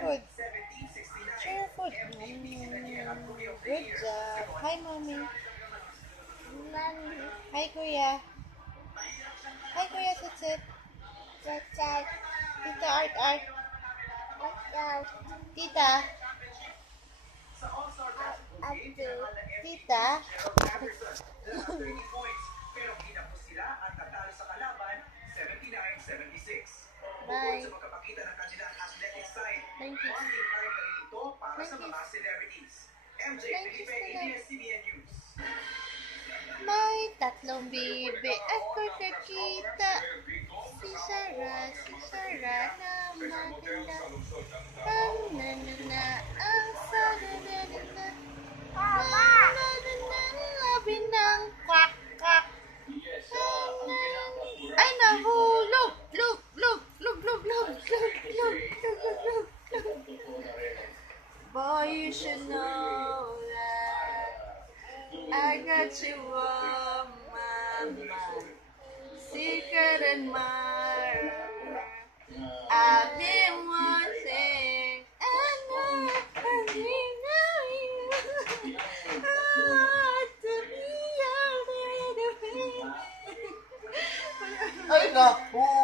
food. Share your food. Good job. Hi, mommy. Hi, kuya. Hi, kuya Sitsit. Tita Art. Tita. Tita. Bye. Thank you. May tatlong bibi ako nakita. Si Sarah na maganda. Ang nanana, ang sarararara. Binang kwak. Ay, nahulog. Lug. Boy, you should know that I got you on my mind. Secret admirer. I've been wanting, I know you. To be your baby. Ay, naku!